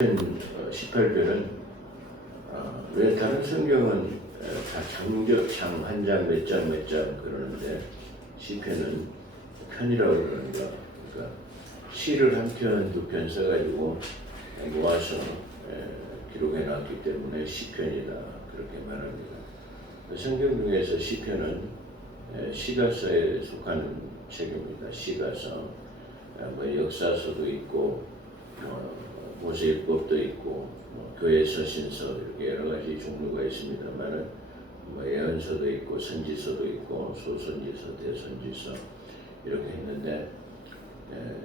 18편은 왜 다른 성경은 다 장적 한 장 몇 장 몇 장 그러는데 시편은 편이라고 그러는가. 그러니까 시를 한 편 두 편 써가지고 모아서 기록해 놨기 때문에 시편이다 그렇게 말합니다. 성경 중에서 시편은 시가서에 속하는 책입니다. 시가서 역사서도 있고 모세율법도 있고 교회 서신서 이렇게 여러 가지 종류가 있습니다만은 예언서도 있고 선지서도 있고 소선지서, 대선지서 이렇게 있는데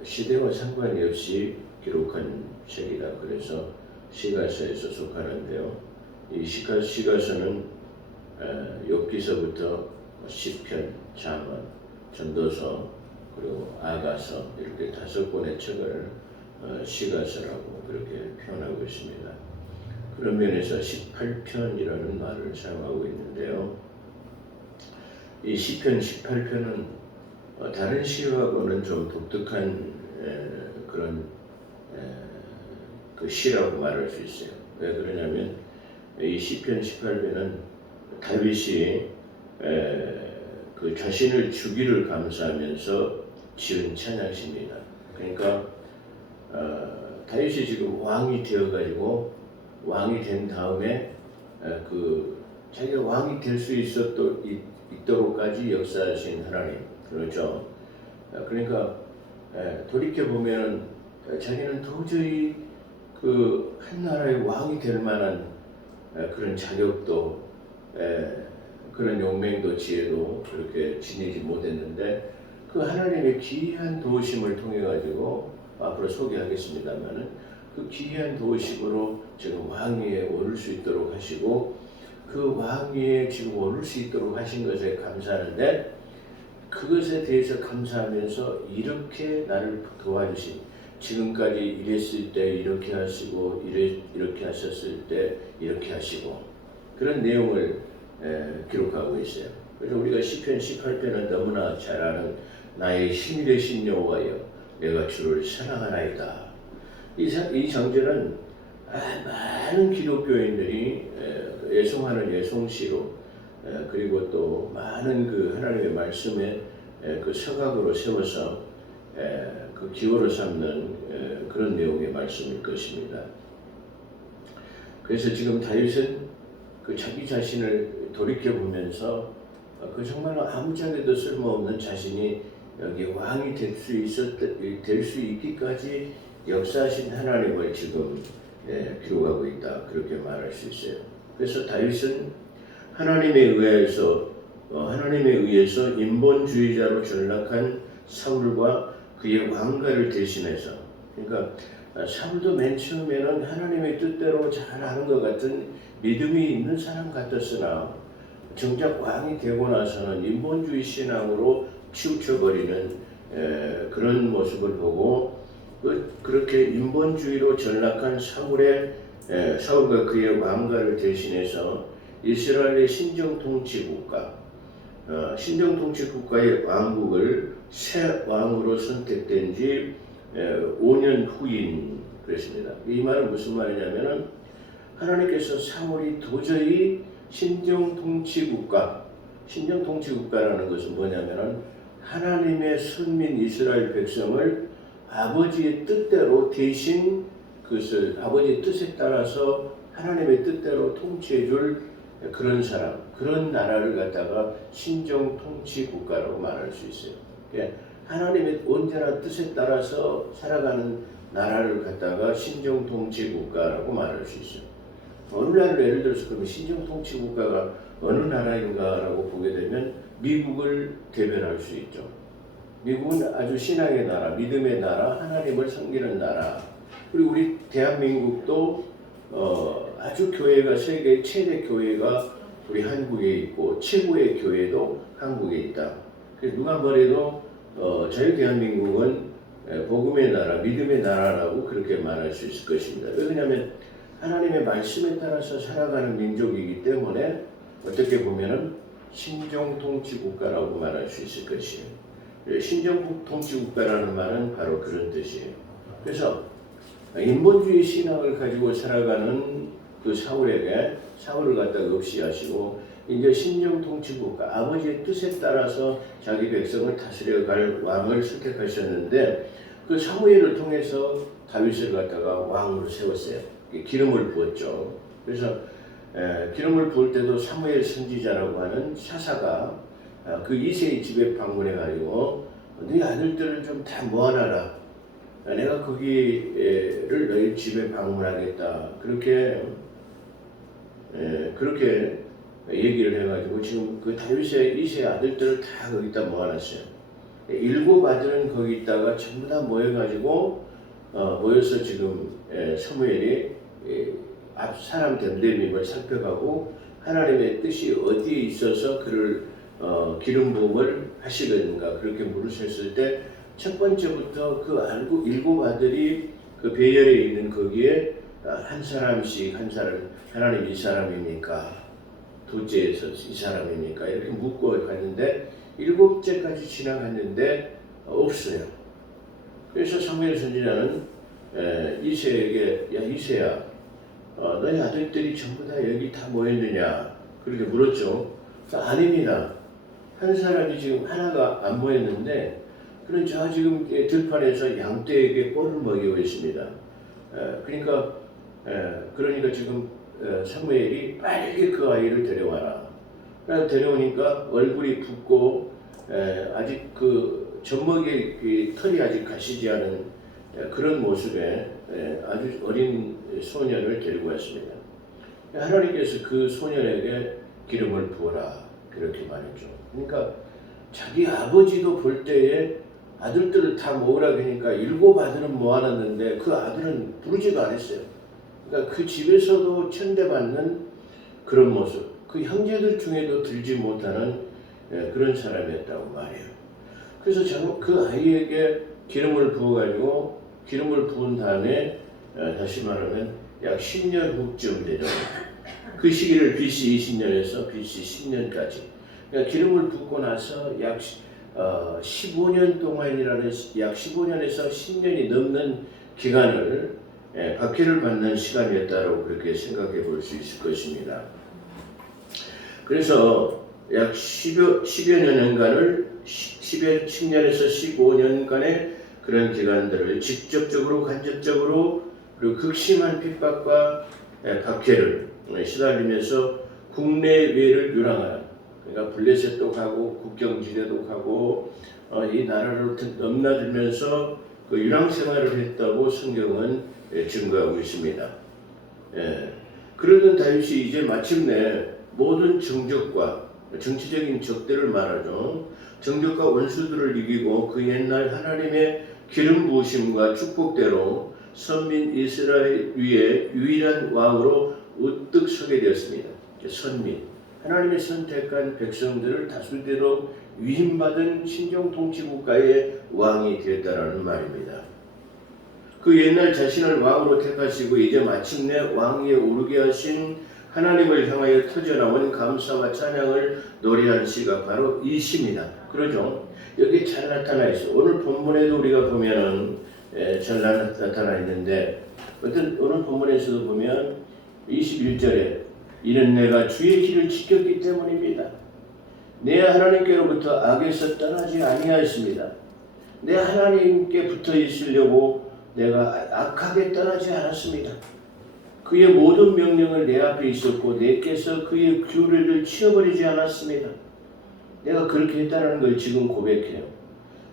시대와 상관이 없이 기록한 책이다. 그래서 시가서에서 속하는데요. 이 시가서는 욥기서부터 시편, 잠언, 전도서 그리고 아가서 이렇게 5권의 책을 시가서라고 그렇게 표현하고 있습니다. 그런 면에서 18편이라는 말을 사용하고 있는데요. 이 시편 18편은 다른 시하고는 좀 독특한 그런 그 시라고 말할 수 있어요. 왜 그러냐면 이 시편 18편은 다윗이 그 자신을 주기를 감사하면서 지은 찬양시입니다. 그러니까 다윗이 지금 왕이 되어가지고 왕이 된 다음에 그 자기가 왕이 될 수 있도록까지 역사하신 하나님, 그렇죠. 그러니까 돌이켜 보면은 자기는 도저히 그 한 나라의 왕이 될 만한 그런 자격도 그런 용맹도 지혜도 그렇게 지니지 못했는데 그 하나님의 귀한 도우심을 통해 가지고 앞으로 소개하겠습니다만은 그 귀한 도우심으로 지금 왕위에 오를 수 있도록 하시고 그 왕위에 지금 오를 수 있도록 하신 것에 감사하는데 그것에 대해서 감사하면서 이렇게 나를 도와주신 지금까지 이랬을 때 이렇게 하시고 이렇게 하셨을 때 이렇게 하시고 그런 내용을 기록하고 있어요. 그래서 우리가 시편 18편은 너무나 잘 아는 나의 힘이 되신 여호와여 내가 주를 사랑하나이다. 이 장절은 많은 기독교인들이 애송하는 애송시로 그리고 또 많은 그 하나님의 말씀에 그 서각으로 세워서 그 기호로 삼는 그런 내용의 말씀일 것입니다. 그래서 지금 다윗은 그 자기 자신을 돌이켜 보면서 그 정말로 아무짝에도 쓸모없는 자신이 여기 왕이 될 수 있기까지 역사하신 하나님을 지금 기록하고 있다. 그렇게 말할 수 있어요. 그래서 다윗은 하나님에 의해서 인본주의자로 전락한 사울과 그의 왕가를 대신해서, 그러니까 사울도 맨 처음에는 하나님의 뜻대로 잘하는 것 같은 믿음이 있는 사람 같았으나 정작 왕이 되고 나서는 인본주의 신앙으로 치우쳐버리는 그런 모습을 보고 그렇게 인본주의로 전락한 사울과 그의 왕가를 대신해서 이스라엘의 신정통치국가의 왕국을 새 왕으로 선택된 지 5년 후인 그랬습니다. 이 말은 무슨 말이냐면은 하나님께서 사울이 도저히 신정통치국가라는 것은 뭐냐면은 하나님의 선민 이스라엘 백성을 아버지의 뜻대로 대신 그것을 아버지의 뜻에 따라서 하나님의 뜻대로 통치해줄 그런 사람, 그런 나라를 갖다가 신정통치국가라고 말할 수 있어요. 하나님의 언제나 뜻에 따라서 살아가는 나라를 갖다가 신정통치국가라고 말할 수 있어요. 어느 나라를 예를 들어서 그러면 신정통치국가가 어느 나라인가라고 보게 되면 미국을 대변할 수 있죠. 미국은 아주 신앙의 나라, 믿음의 나라, 하나님을 섬기는 나라. 그리고 우리 대한민국도 아주 교회가 세계 최대 교회가 우리 한국에 있고 최고의 교회도 한국에 있다. 그래서 누가 뭐래도 저희 대한민국은 복음의 나라, 믿음의 나라라고 그렇게 말할 수 있을 것입니다. 왜냐하면 하나님의 말씀에 따라서 살아가는 민족이기 때문에 어떻게 보면은 신정통치국가라고 말할 수 있을 것이에요. 신정통치국가라는 말은 바로 그런 뜻이에요. 그래서 인본주의 신앙을 가지고 살아가는 그 사울을 갖다가 없이 하시고 이제 신령 통치국가 아버지의 뜻에 따라서 자기 백성을 다스려갈 왕을 선택하셨는데 그 사무엘을 통해서 다윗을 갖다가 왕으로 세웠어요. 기름을 부었죠. 그래서 기름을 부을 때도 사무엘 선지자라고 하는 사사가 그 이새의 집에 방문해 가지고 네 아들들을 좀 다 모아놔라. 내가 거기를 너희 집에 방문하겠다. 그렇게 얘기를 해가지고 지금 그 다윗의 이세 아들들을 다 거기다 모아놨어요. 7 아들은 거기 있다가 전부 다 모여서 지금 사무엘이 앞 사람 됨됨임을 살펴가고 하나님의 뜻이 어디에 있어서 그를 기름 부음을 하시겠는가 그렇게 물으셨을 때 첫 번째부터 그 7 아들이 그 배열에 있는 거기에 한 사람씩 하나님 이 사람입니까? 둘째에서 이 사람입니까? 이렇게 묻고 갔는데 7째까지 지나갔는데 없어요. 그래서 사무엘 선지자는 이새에게 야 이새야 너희 아들들이 전부 다 여기 다 모였느냐? 그렇게 물었죠. 아닙니다. 한 사람이 지금 하나가 안 모였는데 그런 저 지금 들판에서 양떼에게 꼴을 먹이고 있습니다. 그러니까 지금 사무엘이 빨리 그 아이를 데려와라. 데려오니까 얼굴이 붓고 아직 그 젖먹이 털이 아직 가시지 않은 그런 모습의 아주 어린 소년을 데리고 왔습니다. 하나님께서 그 소년에게 기름을 부어라 그렇게 말했죠. 그러니까 자기 아버지도 볼 때에 아들들을 다 모으라 하니까 7 아들은 모아놨는데 그 아들은 부르지도 않았어요. 그러니까 그 집에서도 천대받는 그런 모습, 그 형제들 중에도 들지 못하는 그런 사람이었다고 말해요. 그래서 저는 그 아이에게 기름을 부어가지고 기름을 부은 다음에 다시 말하면 약 10년 후쯤 되죠. 그 시기를 BC 20년에서 BC 10년까지 그러니까 기름을 붓고 나서 약 15년 동안이라는 약 15년에서 10년이 넘는 기간을 박해를 받는 시간이었다고 그렇게 생각해 볼 수 있을 것입니다. 그래서 약 10여 년간을 10년에서 15년간의 그런 기간들을 직접적으로 간접적으로 그리고 극심한 핍박과 박해를 시달리면서 국내외를 유랑하는 그러니까 블레셋도 가고 국경지대도 가고 이 나라를 넘나들면서 그 유랑 생활을 했다고 성경은 증거하고 있습니다. 그러던 다윗이 이제 마침내 모든 정적과 정치적인 적들을 말하죠. 정적과 원수들을 이기고 그 옛날 하나님의 기름 부으심과 축복대로 선민 이스라엘 위에 유일한 왕으로 우뚝 서게 되었습니다. 선민 하나님의 선택한 백성들을 다수대로 위임받은 신정 통치국가의 왕이 되었다라는 말입니다. 그 옛날 자신을 왕으로 택하시고 이제 마침내 왕위에 오르게 하신 하나님을 향하여 터져나온 감사와 찬양을 노래한 시가 바로 이 시입니다. 그러죠? 여기 잘 나타나 있어요. 오늘 본문에도 우리가 보면은 잘 나타나 있는데 오늘 본문에서도 보면 21절에 이는 내가 주의 길을 지켰기 때문입니다. 내 하나님께로부터 악에서 떠나지 아니하였습니다. 내 하나님께 붙어 있으려고 내가 악하게 떠나지 않았습니다. 그의 모든 명령을 내 앞에 있었고 내께서 그의 규례를 치워버리지 않았습니다. 내가 그렇게 했다는 걸 지금 고백해요.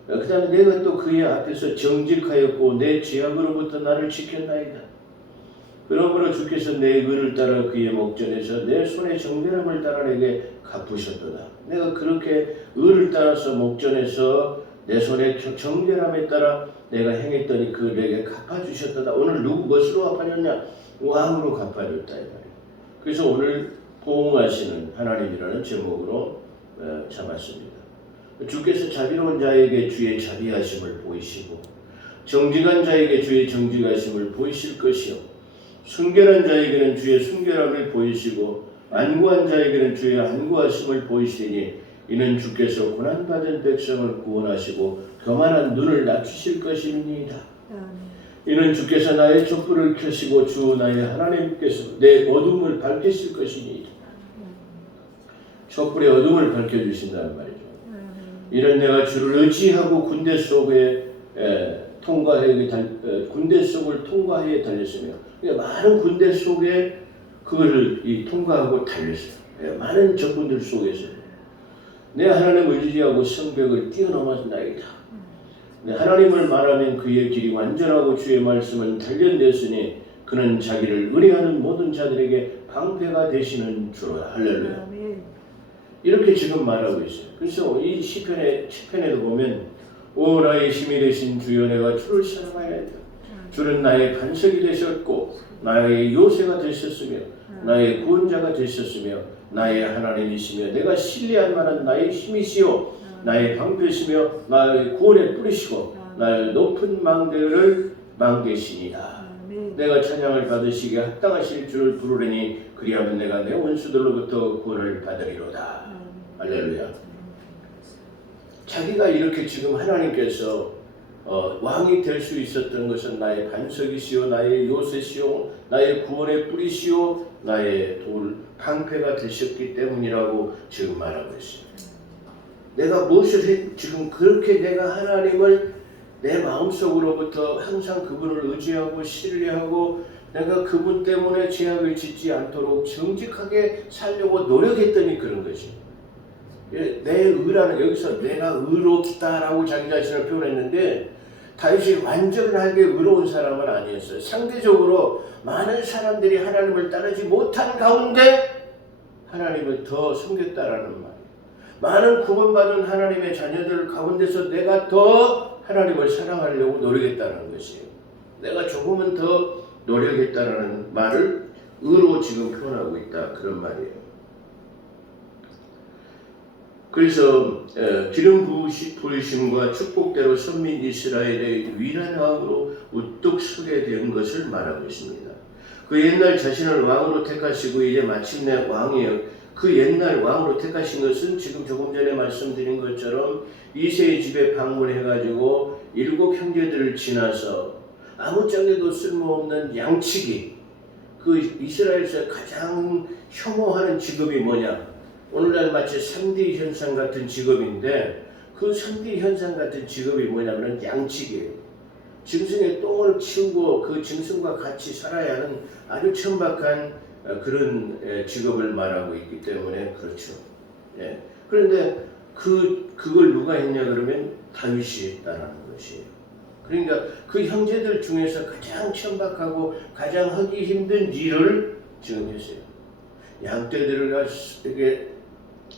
그 다음에 내가 또 그의 앞에서 정직하였고 내 죄악으로부터 나를 지켰나이다. 그러므로 주께서 내 의를 따라 그의 목전에서 내 손의 정결함을 따라 내게 갚으셨도다. 내가 그렇게 의를 따라서 목전에서 내 손의 정결함에 따라 내가 행했더니 그 내게 갚아주셨도다. 오늘 누구 무엇으로 갚아줬냐? 왕으로 갚아줬다. 그래서 오늘 보응하시는 하나님이라는 제목으로 잡았습니다. 주께서 자비로운 자에게 주의 자비하심을 보이시고 정직한 자에게 주의 정직하심을 보이실 것이요 순결한 자에게는 주의 순결함을 보이시고 안구한 자에게는 주의 안구하심을 보이시니 이는 주께서 고난받은 백성을 구원하시고 교만한 눈을 낮추실 것입니다. 이는 주께서 나의 촛불을 켜시고 주 나의 하나님께서 내 어둠을 밝히실 것이니 촛불의 어둠을 밝혀주신다는 말이죠. 이는 내가 주를 의지하고 군대 속을 통과해 달렸으며 많은 군대 속에 그것을 통과하고 달렸어요. 많은 적군들 속에서 내 하나님을 의지하고 성벽을 뛰어넘었나이다. 하나님을 말하면 그의 길이 완전하고 주의 말씀은 단련되었으니 그는 자기를 의뢰하는 모든 자들에게 방패가 되시는 주로다. 할렐루야. 이렇게 지금 말하고 있어요. 그래서 이 시편에도 보면 오 나의 힘이 되신 주여 내가 주를 사랑하여야한다. 주는 나의 반석이 되셨고 나의 요새가 되셨으며 나의 구원자가 되셨으며 나의 하나님이시며 내가 신뢰할 만한 나의 힘이시요 나의 방패시며 나의 구원의 뿌리시고 나의 높은 망대시니라. 내가 찬양을 받으시기에 합당하실 줄을 부르려니 그리하면 내가 내 원수들로부터 구원을 받으리로다. 할렐루야. 자기가 이렇게 지금 하나님께서 왕이 될 수 있었던 것은 나의 반석이시요 나의 요새시요 나의 구원의 뿌리시요 나의 방패가 되셨기 때문이라고 지금 말하고 있어요. 내가 무엇을 지금 그렇게 내가 하나님을 내 마음속으로부터 항상 그분을 의지하고 신뢰하고 내가 그분 때문에 죄악을 짓지 않도록 정직하게 살려고 노력했더니 그런 것이 내 의라는 여기서 내가 의롭다라고 자기 자신을 표현했는데 다윗이 완전하게 의로운 사람은 아니었어요. 상대적으로 많은 사람들이 하나님을 따르지 못한 가운데 하나님을 더 섬겼다라는 말. 많은 구원받은 하나님의 자녀들 가운데서 내가 더 하나님을 사랑하려고 노력했다는 것이에요. 내가 조금은 더 노력했다라는 말을 의로 지금 표현하고 있다 그런 말이에요. 그래서 기름 부으심과 축복대로 선민 이스라엘의 위대한 왕으로 우뚝 서게 된 것을 말하고 있습니다. 그 옛날 자신을 왕으로 택하시고 이제 마침내 왕이에요. 그 옛날 왕으로 택하신 것은 지금 조금 전에 말씀드린 것처럼 이새의 집에 방문해가지고 7 형제들을 지나서 아무짝에도 쓸모없는 양치기, 그 이스라엘에서 가장 혐오하는 직업이 뭐냐? 오늘날 마치 3D 현상 같은 직업인데 그 3D 현상 같은 직업이 뭐냐면 양치기예요. 짐승의 똥을 치우고 그 짐승과 같이 살아야 하는 아주 천박한 그런 직업을 말하고 있기 때문에 그렇죠. 예. 그런데 그걸 누가 했냐 그러면 다윗이 했다라는 것이에요. 그러니까 그 형제들 중에서 가장 천박하고 가장 하기 힘든 일을 지금 했어요. 양떼들을 이렇게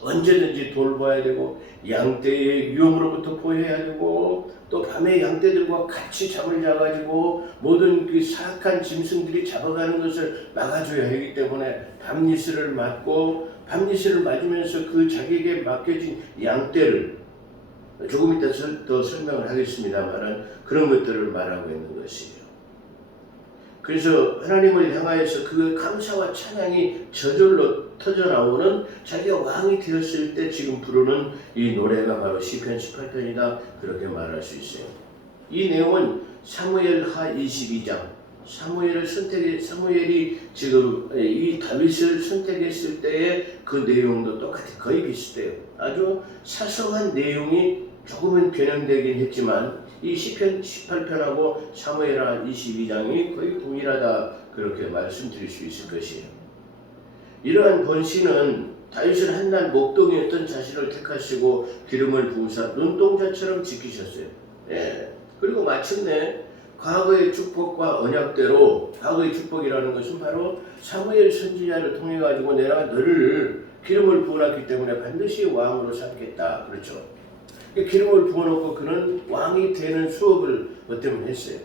언제든지 돌봐야 되고 양떼의 위험으로부터 보호해야 되고 또 밤에 양떼들과 같이 잠을 자가지고 모든 그 사악한 짐승들이 잡아가는 것을 막아줘야 하기 때문에 밤니스를 맞고 밤니스를 맞으면서 그 자기에게 맡겨진 양떼를 조금 이따 더 설명을 하겠습니다만 그런 것들을 말하고 있는 것이에요. 그래서 하나님을 향하여서 그 감사와 찬양이 저절로 터져나오는 자기가 왕이 되었을 때 지금 부르는 이 노래가 바로 시편 18편이다 그렇게 말할 수 있어요. 이 내용은 사무엘하 22장 사무엘이 지금 이 다윗을 선택했을 때의 그 내용도 똑같이 거의 비슷해요. 아주 사소한 내용이 조금은 변형되긴 했지만 이 시편 18편하고 사무엘하 22장이 거의 동일하다 그렇게 말씀드릴 수 있을 것이에요. 이러한 번신은 다윗은 한낱 목동이었던 자신을 택하시고 기름을 부으사 눈동자처럼 지키셨어요. 예. 그리고 마침내 과거의 축복과 언약대로 과거의 축복이라는 것은 바로 사무엘 선지자를 통해 가지고 내가 너를 기름을 부어놨기 때문에 반드시 왕으로 삼겠다. 그렇죠. 기름을 부어놓고 그는 왕이 되는 수업을 어때면 했어요.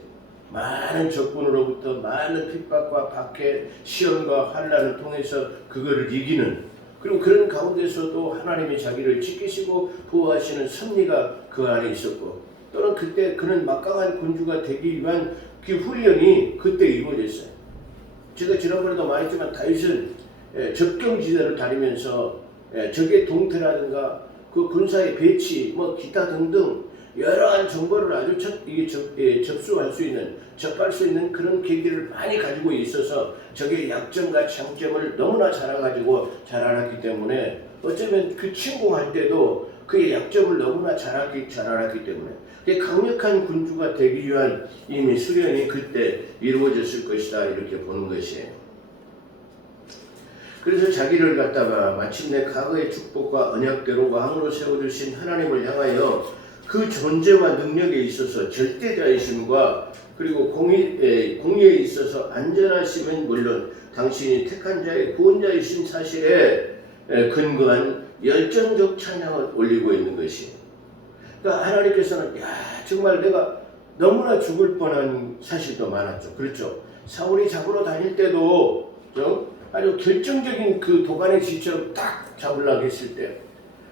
많은 적군으로부터 많은 핍박과 박해, 시험과 환난을 통해서 그거를 이기는 그리고 그런 가운데서도 하나님이 자기를 지키시고 보호하시는 섭리가 그 안에 있었고 또는 그때 그는 막강한 군주가 되기 위한 그 훈련이 그때 이루어졌어요. 제가 지난번에도 말했지만 다윗은 접경지대를 다니면서 적의 동태라든가 그 군사의 배치, 뭐 기타 등등 여러한 정보를 아주 접수할 수 있는, 접할 수 있는 그런 계기를 많이 가지고 있어서 적의 약점과 장점을 너무나 잘 알았기 때문에 어쩌면 그 침공할 때도 그의 약점을 너무나 잘 알았기 때문에 강력한 군주가 되기 위한 이미 수련이 그때 이루어졌을 것이다, 이렇게 보는 것이에요. 그래서 자기를 갖다가 마침내 과거의 축복과 언약대로 왕으로 세워주신 하나님을 향하여 그 존재와 능력에 있어서 절대자이심과 그리고 공의에 있어서 안전하심은 물론 당신이 택한 자의 구원자이신 사실에 근거한 열정적 찬양을 올리고 있는 것이, 그러니까 하나님께서는 정말 내가 너무나 죽을 뻔한 사실도 많았죠. 그렇죠. 사울이 잡으러 다닐 때도 아주 결정적인 그 도간의 쥐처럼 딱 잡으려고 했을 때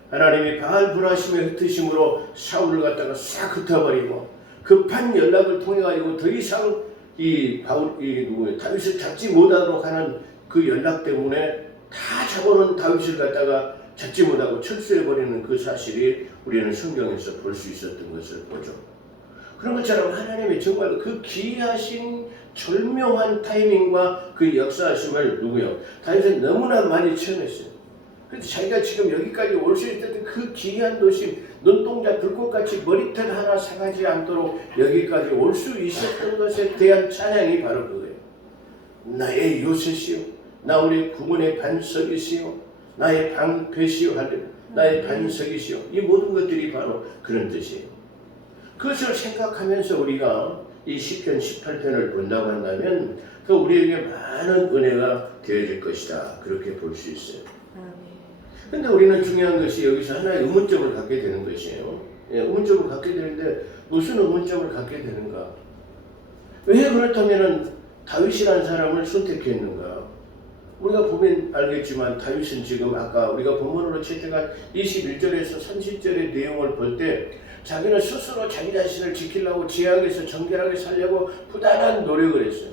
하나님이 바알 불하심의 흩으심으로 사울을 갖다가 싹 흩어버리고 급한 연락을 통해 가지고 더 이상 다윗을 잡지 못하도록 하는 그 연락 때문에 다 잡아놓은 다윗을 갖다가 잡지 못하고 철수해버리는 그 사실이 우리는 성경에서 볼 수 있었던 것을 보죠. 그런 것처럼 하나님이 정말 그 기이하신 절묘한 타이밍과 그 역사하심을 다윗은 너무나 많이 체험했어요. 그래서 자기가 지금 여기까지 올 수 있었던 그 기이한 도심, 눈동자 불꽃같이 머리털 하나 상하지 않도록 여기까지 올 수 있었던 것에 대한 찬양이 바로 그거예요. 나의 요새시요, 나 우리 구원의 반석이시요, 나의 방패시요, 나의 반석이시요. 이 모든 것들이 바로 그런 뜻이에요. 그것을 생각하면서 우리가 이 시편 18편을 본다고 한다면 그 우리에게 많은 은혜가 되어질 것이다, 그렇게 볼 수 있어요. 근데 우리는 중요한 것이 여기서 하나의 의문점을 갖게 되는 것이에요. 의문점을 갖게 되는데 무슨 의문점을 갖게 되는가? 왜 그렇다면 다윗이라는 사람을 선택했는가? 우리가 보면 알겠지만 다윗은 지금 아까 우리가 본문으로 채택한 21절에서 30절의 내용을 볼 때 자기는 스스로 자기 자신을 지키려고 지향에서 정결하게 살려고 부단한 노력을 했어요.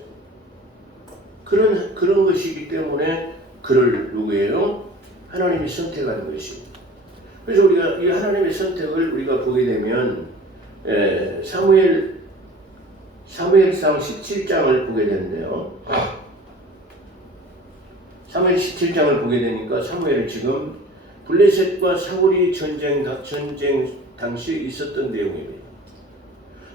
그런 것이기 때문에 그를 누구예요? 하나님이 선택하는 것입니다. 그래서 우리가 이 하나님의 선택을 우리가 보게 되면 사무엘상 17장을 보게 되는데요. 사무엘 17장을 보게 되니까 사무엘은 지금 블레셋과 사울이 전쟁 당시 있었던 내용입니다.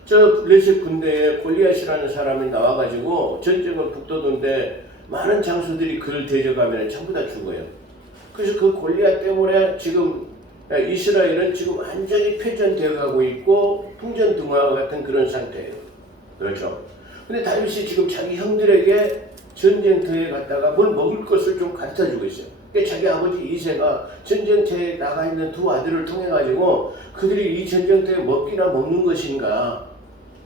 저 블레셋 군대에 골리앗이라는 사람이 나와가지고 전쟁을 북돋는데 많은 장수들이 그를 대적하면 전부 다 죽어요. 그래서 그 골리앗 때문에 지금 이스라엘은 지금 완전히 패전되어 가고 있고 풍전등화와 같은 그런 상태예요. 그렇죠. 근데 다윗이 지금 자기 형들에게 전쟁터에 갔다가 뭘 먹을 것을 좀 갖다 주고 있어요. 그러니까 자기 아버지 이새가 전쟁터에 나가 있는 두 아들을 통해 가지고 그들이 이 전쟁터에 먹기나 먹는 것인가,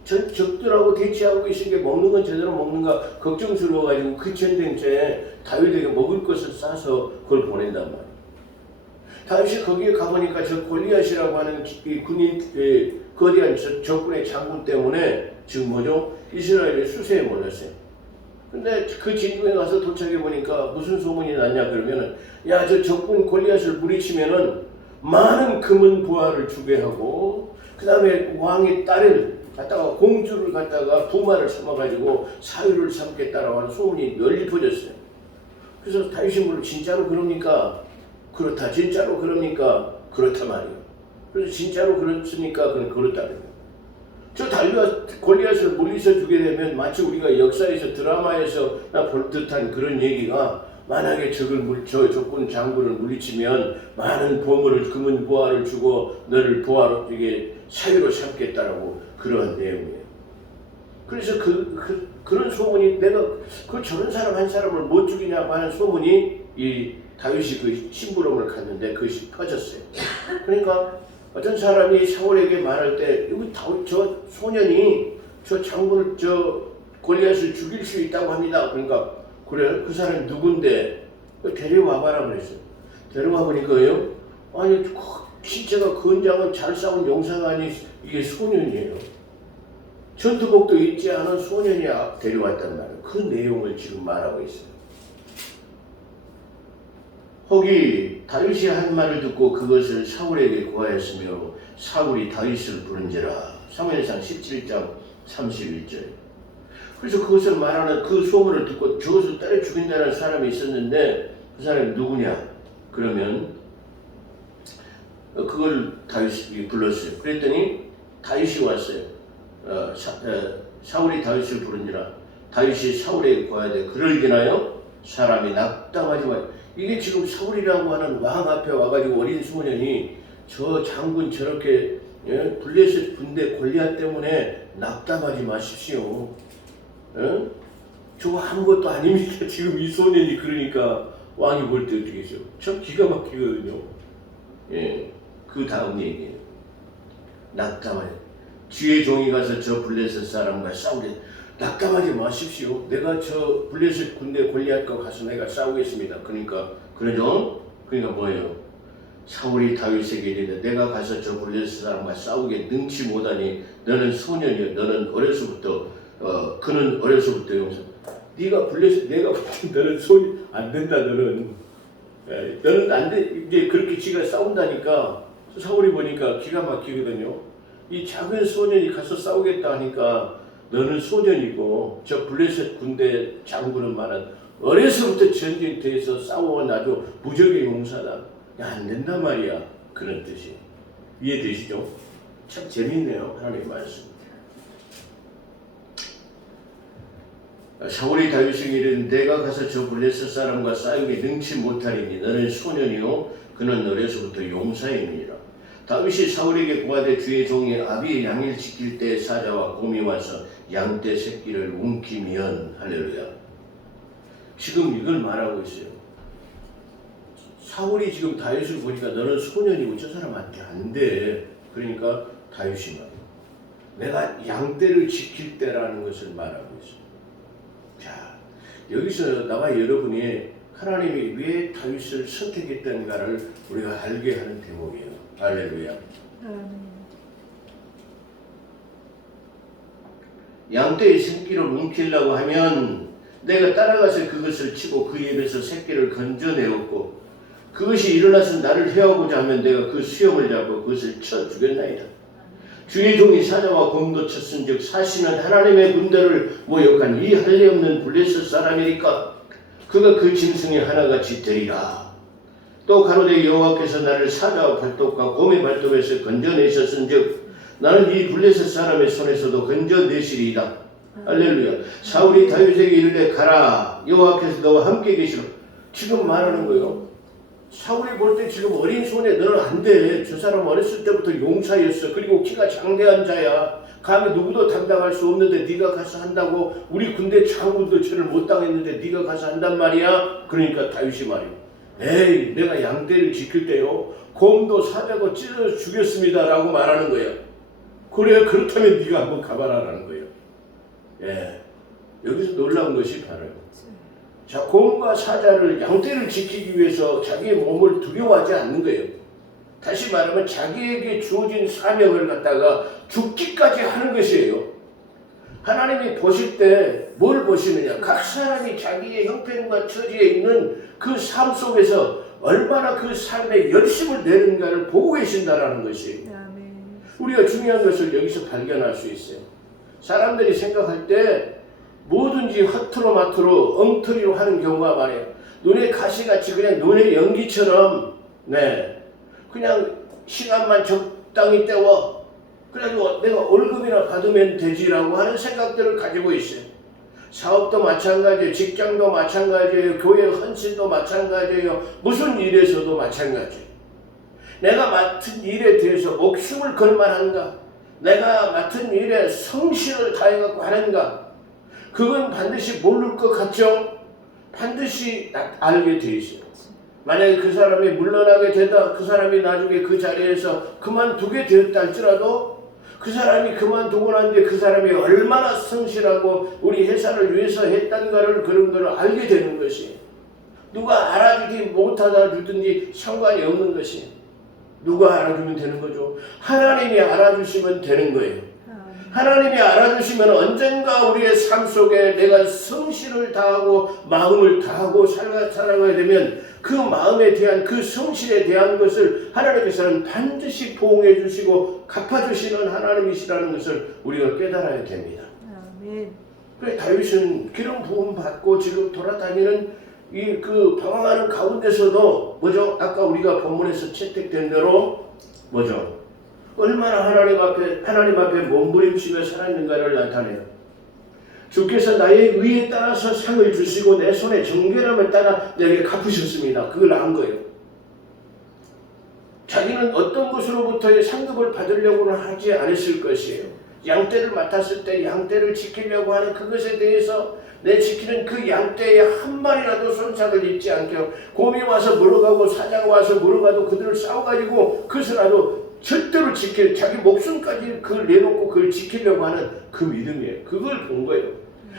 적들하고 대치하고 있은 게 먹는 건 제대로 먹는가 걱정스러워 가지고 그 전쟁터에 다윗에게 먹을 것을 싸서 그걸 보낸단 말이에요. 다윗이 거기에 가보니까 저 골리앗이라고 하는 이 군인, 거대한 적군의 장군 때문에 지금 뭐죠? 이스라엘의 수세에 몰렸어요. 근데 그 진궁에 가서 도착해 보니까 무슨 소문이 났냐 그러면은, 야, 저 적군 골리앗을 물리치면은 많은 금은 부하를 주게 하고, 그 다음에 왕의 딸을 갖다가 공주를 갖다가 부마를 삼아가지고 사위를 삼겠다라고 하는 소문이 널리 퍼졌어요. 그래서 다윗이 물론 진짜로 그럽니까? 그렇다. 진짜로 그럽니까? 그렇다 말이에요. 그래서 진짜로 그렇습니까? 그건 그렇다. 저 골리앗을 물리쳐 주게 되면 마치 우리가 역사에서 드라마에서 볼 듯한 그런 얘기가, 만약에 저 적군 장군을 물리치면 많은 보물을, 금은 부하를 주고 너를 부하로 이게 사위로 삼겠다라고 그러한 내용이에요. 그래서 그런 소문이, 내가 저런 사람 한 사람을 못 죽이냐고 하는 소문이 이 다윗이 그 심부름을 갔는데 그것이 퍼졌어요. 그러니까 어떤 사람이 사울에게 말할 때, 저 소년이 저 장군을, 저 골리앗을 죽일 수 있다고 합니다. 그러니까, 그래, 그 사람이 누군데? 데려와봐라 그랬어요. 데려와 보니까요, 아니, 신체가 건장한 잘 싸운 용사가 아니, 이게 소년이에요. 전투복도 입지 않은 소년이 데려왔단 말이에요. 그 내용을 지금 말하고 있어요. 혹이 다윗이 한 말을 듣고 그것을 사울에게 고하였으며 사울이 다윗을 부른지라. 사무엘상 17장 31절. 그래서 그것을 말하는 그 소문을 듣고 저것을 때려 죽인다는 사람이 있었는데 그 사람이 누구냐? 그러면 그걸 다윗이 불렀어요. 그랬더니 다윗이 왔어요. 사울이 다윗을 부른지라. 다윗이 사울에게 고하되 그를 인하여 사람이 낙담하지 마. 이게 지금 사울이라고 하는 왕 앞에 와가지고 어린 소년이 저 장군 저렇게 블레셋 군대 골리앗 때문에 낙담하지 마십시오. 저거 아무것도 아닙니다. 지금 이 소년이 그러니까 왕이 볼 때 어떻게 했어요? 참 기가 막히거든요. 그 다음 얘기예요. 낙담하지. 주의 종이 가서 저 블레셋 사람과 싸우래. 낙담하지 마십시오. 내가 저 블레셋 군대 골리앗과 가서 내가 싸우겠습니다. 그러니까 뭐예요? 사울이 다윗에게 이르되 내가 가서 저 블레셋 사람과 싸우게 능치 못하니 너는 소년이여. 너는 어려서부터 그는 어려서부터 용서. 네가 블레셋 내가 너는 손이 안 된다. 너는 안 돼. 이제 그렇게 지가 싸운다니까 사울이 보니까 기가 막히거든요. 이 작은 소년이 가서 싸우겠다 하니까 너는 소년이고 저 블레셋 군대 장군은 말은 어려서부터 전쟁터에서 싸워온 아주 무적의 용사다. 안 된단 말이야. 그런 뜻이. 이해되시죠? 참 재밌네요. 하나님의 말씀. 사울이 다윗에게 이르되 내가 가서 저 블레셋 사람과 싸우기 능치 못하리니 너는 소년이요 그는 어려서부터 용사이니라. 다윗이 사울에게 고하되 주의 종이 아비의 양을 지킬 때 사자와 곰이 와서 양떼 새끼를 움키면 할렐루야. 지금 이걸 말하고 있어요. 사울이 지금 다윗을 보니까 너는 소년이고 저 사람한테 안 돼. 그러니까 다윗이 말이야. 내가 양떼를 지킬 때라는 것을 말하고 있어요. 자, 여기서 나와 여러분이 하나님이 왜 다윗을 선택했던가를 우리가 알게 하는 대목이에요. 할렐루야. 양떼의 새끼를 움키려고 하면 내가 따라가서 그것을 치고 그 입에서 새끼를 건져내었고 그것이 일어나서 나를 해하고자 하면 내가 그 수염을 잡고 그것을 쳐 죽였나이다. 주의 종이 사자와 곰도 쳤은즉 사시는 하나님의 군대를 모욕한 이 할례 없는 블레셋 사람이니까 그가 그 짐승의 하나같이 되리라. 또 가로되 여호와께서 나를 사자와 발톱과 곰의 발톱에서 건져내셨은즉 나는 이 블레셋 사람의 손에서도 건져내시리이다. 할렐루야. 사울이 다윗에게 이르되 가라. 여호와께서 너와 함께 계시라. 지금 말하는 거예요. 사울이 볼 때 지금 어린 손에 너는 안 돼. 저 사람 어렸을 때부터 용사였어. 그리고 키가 장대한 자야. 감히 누구도 담당할 수 없는데 네가 가서 한다고. 우리 군대 장군도 저를 못 당했는데 네가 가서 한단 말이야. 그러니까 다윗이 말이야. 에이, 내가 양떼를 지킬 때요 곰도 사자도 찢어 죽였습니다 라고 말하는 거예요. 그래, 그렇다면 네가 한번 가봐라라는 거예요. 여기서 놀라운 것이 바로 자, 곰과 사자를 양떼를 지키기 위해서 자기의 몸을 두려워하지 않는 거예요. 다시 말하면 자기에게 주어진 사명을 갖다가 죽기까지 하는 것이에요. 하나님이 보실 때 뭘 보시느냐? 각 사람이 자기의 형편과 처지에 있는 그 삶 속에서 얼마나 그 삶에 열심을 내는가를 보고 계신다라는 것이 우리가 중요한 것을 여기서 발견할 수 있어요. 사람들이 생각할 때 뭐든지 허투루 마투루 엉터리로 하는 경우가 많아요. 눈에 가시같이 그냥 눈의 연기처럼 그냥 시간만 적당히 때워 그래가지고 내가 월급이나 받으면 되지라고 하는 생각들을 가지고 있어요. 사업도 마찬가지예요. 직장도 마찬가지예요. 교회 헌신도 마찬가지예요. 무슨 일에서도 마찬가지예요. 내가 맡은 일에 대해서 목숨을 걸 만한가? 내가 맡은 일에 성실을 다해갖고 하는가? 그건 반드시 모를 것 같죠? 반드시 알게 돼 있어요. 만약에 그 사람이 물러나게 되다 그 사람이 나중에 그 자리에서 그만두게 되었다 할지라도 그 사람이 그만두고 난 뒤에 그 사람이 얼마나 성실하고 우리 회사를 위해서 했던가를 그런 걸 알게 되는 것이 누가 알아주지 못하다 주든지 상관이 없는 것이 누가 알아주면 되는 거죠. 하나님이 알아주시면 되는 거예요. 하나님이 알아주시면 언젠가 우리의 삶 속에 내가 성실을 다하고 마음을 다하고 살아가야 되면 그 마음에 대한 그 성실에 대한 것을 하나님께서는 반드시 보응해 주시고 갚아주시는 하나님이시라는 것을 우리가 깨달아야 됩니다. 아멘. 그래 다윗은 기름 부음 받고 지금 돌아다니는 이 그 방황하는 가운데서도 뭐죠? 아까 우리가 본문에서 채택된 대로 뭐죠? 얼마나 하나님 앞에 몸부림치며 살았는가를 나타내요. 주께서 나의 의에 따라서 상을 주시고 내 손에 정결함을 따라 내게 갚으셨습니다. 그걸 안 거예요. 자기는 어떤 것으로부터의 상급을 받으려고는 하지 않았을 것이에요. 양떼를 맡았을 때 양떼를 지키려고 하는 그것에 대해서 내 지키는 그 양떼에 한 마리라도 손상을 입지 않게 곰이 와서 물어가고 사자가 와서 물어가도 그들을 싸워가지고 그것이라도 절대로 자기 목숨까지 그걸 내놓고 그걸 지키려고 하는 그 믿음이에요. 그걸 본 거예요.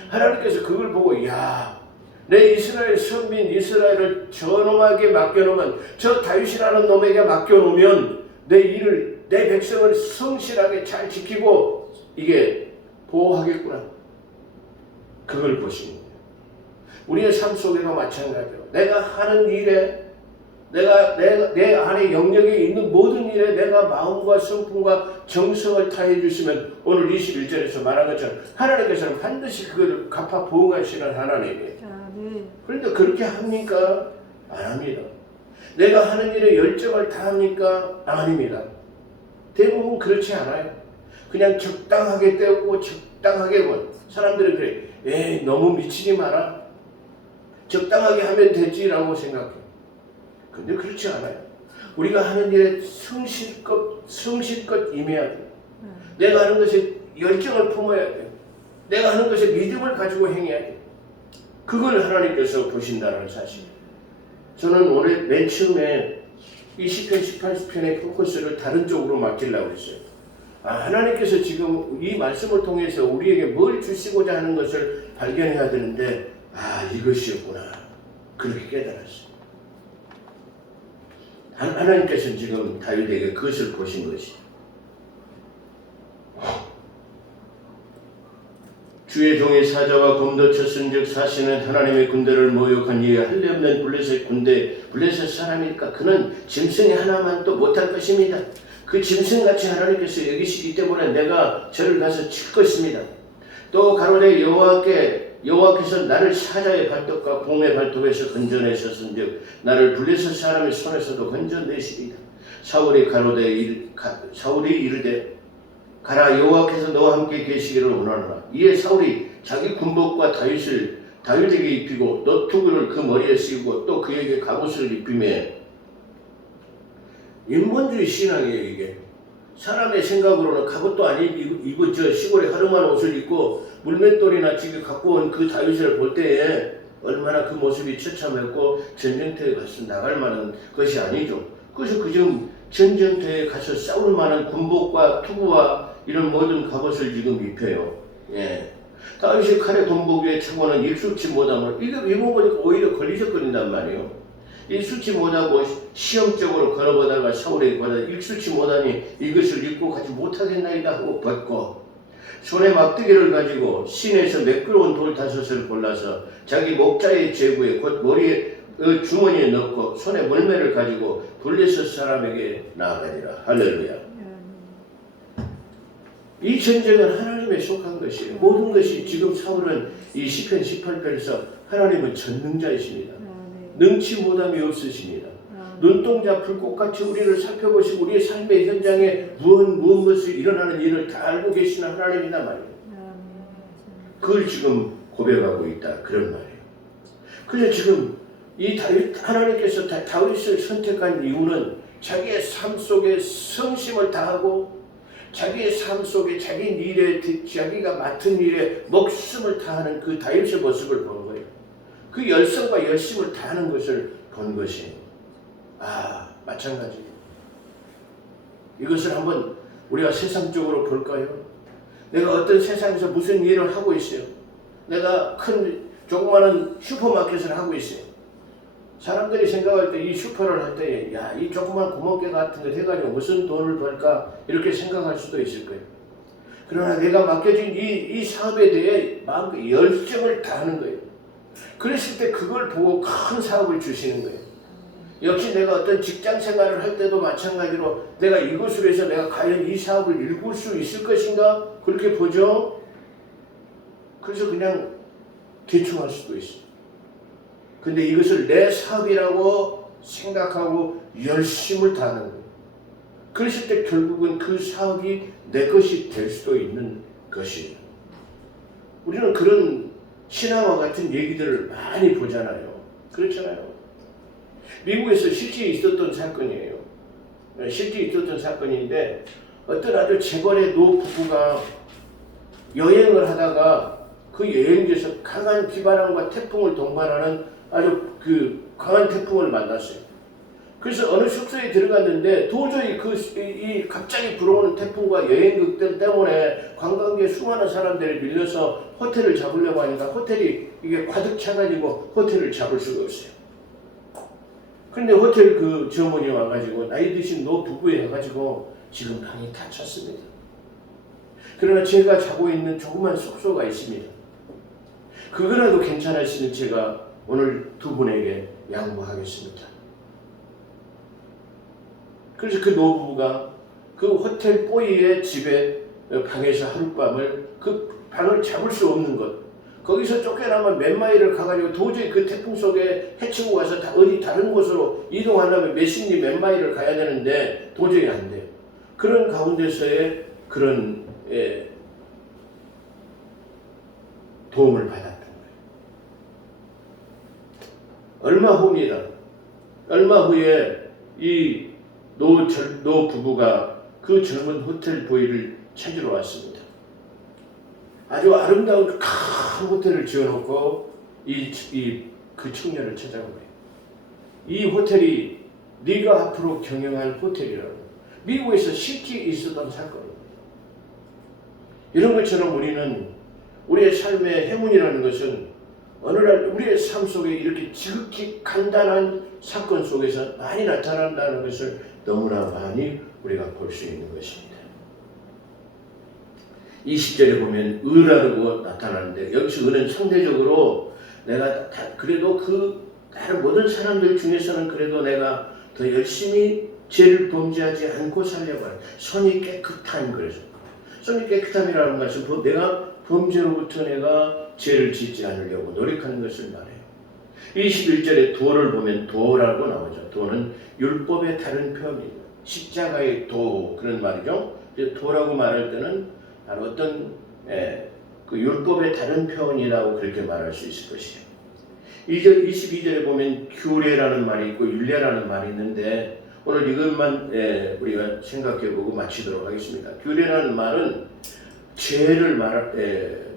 하나님께서 그걸 보고 내 이스라엘 선민 이스라엘을 저놈에게 맡겨놓으면 저 다윗이라는 놈에게 맡겨놓으면 내 백성을 성실하게 잘 지키고 이게 보호하겠구나. 그걸 보신 거예요. 우리의 삶 속에도 마찬가지예요. 내가 하는 일에 내 안에 영역에 있는 모든 일에 내가 마음과 성품과 정성을 다해 주시면 오늘 21절에서 말한 것처럼 하나님께서는 반드시 그것을 갚아 보응하시는 하나님이에요. 그런데 그렇게 합니까? 안 합니다. 내가 하는 일에 열정을 다합니까? 아닙니다. 대부분 그렇지 않아요. 그냥 적당하게 때우고 적당하게 사람들은 그래. 에이 너무 미치지 마라. 적당하게 하면 되지라고 생각해. 근데 그렇지 않아요. 우리가 하는 일에 성실껏 임해야 돼요. 내가 하는 것에 열정을 품어야 돼요. 내가 하는 것에 믿음을 가지고 행해야 돼요. 그걸 하나님께서 보신다는 사실. 저는 오늘 맨 처음에 이 시편 18편의 포커스를 다른 쪽으로 맡기려고 했어요. 하나님께서 지금 이 말씀을 통해서 우리에게 뭘 주시고자 하는 것을 발견해야 되는데 이것이었구나. 그렇게 깨달았어요. 하나님께서는 지금 다윗에게 그것을 보신 것이죠. 주의 종의 사자와 곰도 쳤은즉 사시는 하나님의 군대를 모욕한 이에 할례없는 블레셋 사람이니까 그는 짐승이 하나만 또 못할 것입니다. 그 짐승같이 하나님께서 여기시기 때문에 내가 저를 가서 칠 것입니다. 또 가로되 여호와께서 나를 사자의 발톱과 곰의 발톱에서 건져내셨은즉 나를 블레셋 사람의 손에서도 건져내시리이다. 사울이 이르되 가라 여호와께서 너와 함께 계시기를 원하노라. 이에 사울이 자기 군복과 다윗에게 입히고 너투구를 그 머리에 씌우고 또 그에게 갑옷을 입히매 인본주의 신앙이에요. 이게 사람의 생각으로는 갑옷도 안 입고 저 시골에 허름한 옷을 입고 물맷돌이나 지금 갖고 온 그 다윗을 볼 때에 얼마나 그 모습이 처참했고 전쟁터에 가서 나갈 만한 것이 아니죠. 그래서 그중 전쟁터에 가서 싸울 만한 군복과 투구와 이런 모든 갑옷을 지금 입혀요. 다윗이 칼에 돈복 위에 차고는 익숙치 못함을 이거 입어보니까 오히려 걸리적거린단 말이에요. 익숙치 못하고 시험적으로 걸어보다가 사울에게 받아 익숙치 못하니 이것을 입고 가지 못하겠나이다 하고 벗고 손에 막대기를 가지고 시내에서 매끄러운 돌 5을 골라서 자기 목자의 제구에 곧 머리에 주머니에 넣고 손에 물매를 가지고 블레셋 사람에게 나아가니라. 할렐루야. 이 전쟁은 하나님에 속한 것이에요. 모든 것이 지금 사울은 이 시편 18편에서 하나님은 전능자이십니다. 능치 못함이 없으십니다. 눈동자 불꽃같이 우리를 살펴보시고 우리의 삶의 현장에 무엇이 일어나는 일을 다 알고 계시는 하나님이란 말이에요. 그걸 지금 고백하고 있다. 그런 말이에요. 그래서 지금 이 하나님께서 다윗을 선택한 이유는 자기의 삶 속에 성심을 다하고 자기의 삶 속에 자기 일에 자기가 맡은 일에 목숨을 다하는 그 다윗의 모습을 본 거예요. 그 열성과 열심을 다하는 것을 본 것이에요. 마찬가지예요. 이것을 한번 우리가 세상적으로 볼까요? 내가 어떤 세상에서 무슨 일을 하고 있어요. 내가 조그마한 슈퍼마켓을 하고 있어요. 사람들이 생각할 때 이 슈퍼를 할 때 이 조그만 구멍개 같은 거 해가지고 무슨 돈을 벌까 이렇게 생각할 수도 있을 거예요. 그러나 내가 맡겨진 이 사업에 대해 마음껏 열정을 다하는 거예요. 그랬을 때 그걸 보고 큰 사업을 주시는 거예요. 역시 내가 어떤 직장 생활을 할 때도 마찬가지로 내가 이것으로 해서 내가 과연 이 사업을 이룰 수 있을 것인가? 그렇게 보죠. 그래서 그냥 대충 할 수도 있어요. 근데 이것을 내 사업이라고 생각하고 열심을 다하는 거예요. 그랬을 때 결국은 그 사업이 내 것이 될 수도 있는 것이에요. 우리는 그런 신화와 같은 얘기들을 많이 보잖아요. 그렇잖아요. 미국에서 실제 있었던 사건이에요. 실제 있었던 사건인데 어떤 아주 재벌의 노 부부가 여행을 하다가 그 여행지에서 강한 비바람과 태풍을 동반하는 아주 그 강한 태풍을 만났어요. 그래서 어느 숙소에 들어갔는데 도저히 이 갑자기 불어오는 태풍과 여행객들 때문에 관광객 수많은 사람들이 밀려서 호텔을 잡으려고 하니까 호텔이 이게 가득 차가지고 호텔을 잡을 수가 없어요. 근데 호텔 그 점원이 와가지고 나이 드신 노 부부에 해가지고 지금 방이 다 찼습니다. 그러나 제가 자고 있는 조그만 숙소가 있습니다. 그거라도 괜찮으시면 제가 오늘 두 분에게 양보하겠습니다. 그래서 그 노부부가 그 호텔 뽀이의 집에 방에서 하룻밤을 그 방을 잡을 수 없는 것 거기서 쫓겨나면 몇 마일을 가가지고 도저히 그 태풍 속에 헤치고 가서 어디 다른 곳으로 이동하려면 몇십 리 몇 마일을 가야 되는데 도저히 안 돼요. 그런 가운데서의 그런 도움을 받았던 거예요. 얼마 후에 이 노 부부가 그 젊은 호텔 보이를 찾으러 왔습니다. 아주 아름다운 큰 호텔을 지어놓고 그 청년을 찾아온 거예요. 이 호텔이 네가 앞으로 경영할 호텔이라고 미국에서 실제 있었던 사건입니다. 이런 것처럼 우리는 우리의 삶의 행운이라는 것은 어느 날 우리의 삶 속에 이렇게 지극히 간단한 사건 속에서 많이 나타난다는 것을 너무나 많이 우리가 볼 수 있는 것입니다. 20절에 보면 의라고 나타나는데 여기서 의는 상대적으로 내가 그래도 다른 모든 사람들 중에서는 그래도 내가 더 열심히 죄를 범죄하지 않고 살려고 하는 손이 깨끗한 그래서 손이 깨끗함이라는 것은 내가 범죄로부터 내가 죄를 짓지 않으려고 노력하는 것을 말해요. 21절에 도를 보면 도라고 나오죠. 도는 율법의 다른 표현입니다. 십자가의 도 그런 말이죠. 도라고 말할 때는 어떤 그 율법의 다른 표현이라고 그렇게 말할 수 있을 것이에요. 22절에 보면 규례라는 말이 있고 율례라는 말이 있는데 오늘 이것만 우리가 생각해보고 마치도록 하겠습니다. 규례라는 말은 죄를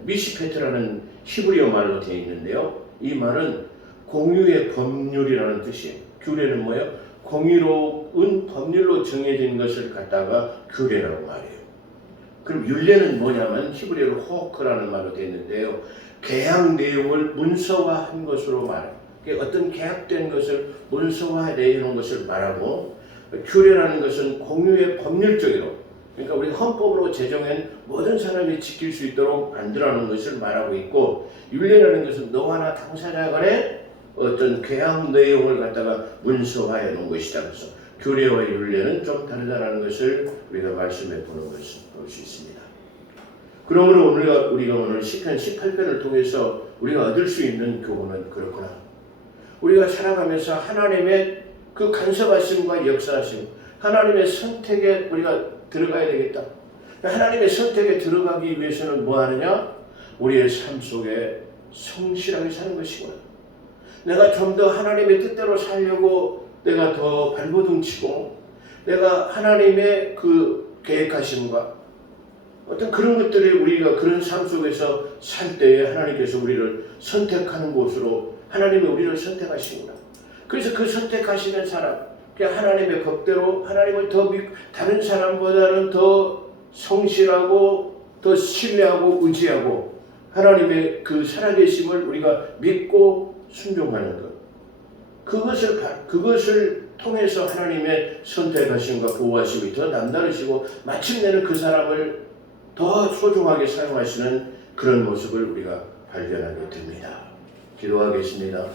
미시페트라는 히브리어 말로 되어 있는데요. 이 말은 공유의 법률이라는 뜻이에요. 규례는 뭐예요? 공유로운 법률로 정해진 것을 갖다가 규례라고 말해요. 그럼 율례는 뭐냐면 히브리어로 호크라는 말로 되어 있는데요. 계약 내용을 문서화한 것으로 말해요. 어떤 계약된 것을 문서화되어 놓은 것을 말하고 규례라는 것은 공유의 법률적으로 그러니까 우리 헌법으로 제정한 모든 사람이 지킬 수 있도록 만들어 놓은 것을 말하고 있고 율례라는 것은 너와 나 당사자 간의 어떤 계약 내용을 갖다가 문서화해 놓은 것이다. 그래서 규례와 율례는 좀 다르다는 것을 우리가 말씀해 보는 것을 볼 수 있습니다. 그러므로 우리가 오늘 시편 18편을 통해서 우리가 얻을 수 있는 교훈은 그렇구나. 우리가 살아가면서 하나님의 그 간섭하심과 역사하심, 하나님의 선택에 우리가 들어가야 되겠다. 하나님의 선택에 들어가기 위해서는 뭐 하느냐? 우리의 삶 속에 성실하게 사는 것이구나. 내가 좀 더 하나님의 뜻대로 살려고 내가 더 발버둥 치고 내가 하나님의 그 계획하심과 어떤 그런 것들이 우리가 그런 삶 속에서 살 때에 하나님께서 우리를 선택하는 곳으로 하나님이 우리를 선택하시구나. 그래서 그 선택하시는 사람, 하나님의 법대로 하나님을 더 다른 사람보다는 더 성실하고 더 신뢰하고 의지하고 하나님의 그 살아계심을 우리가 믿고 순종하는 것. 그것을 통해서 하나님의 선택하심과 보호하심이 더 남다르시고 마침내는 그 사람을 더 소중하게 사용하시는 그런 모습을 우리가 발견하게 됩니다. 기도하겠습니다.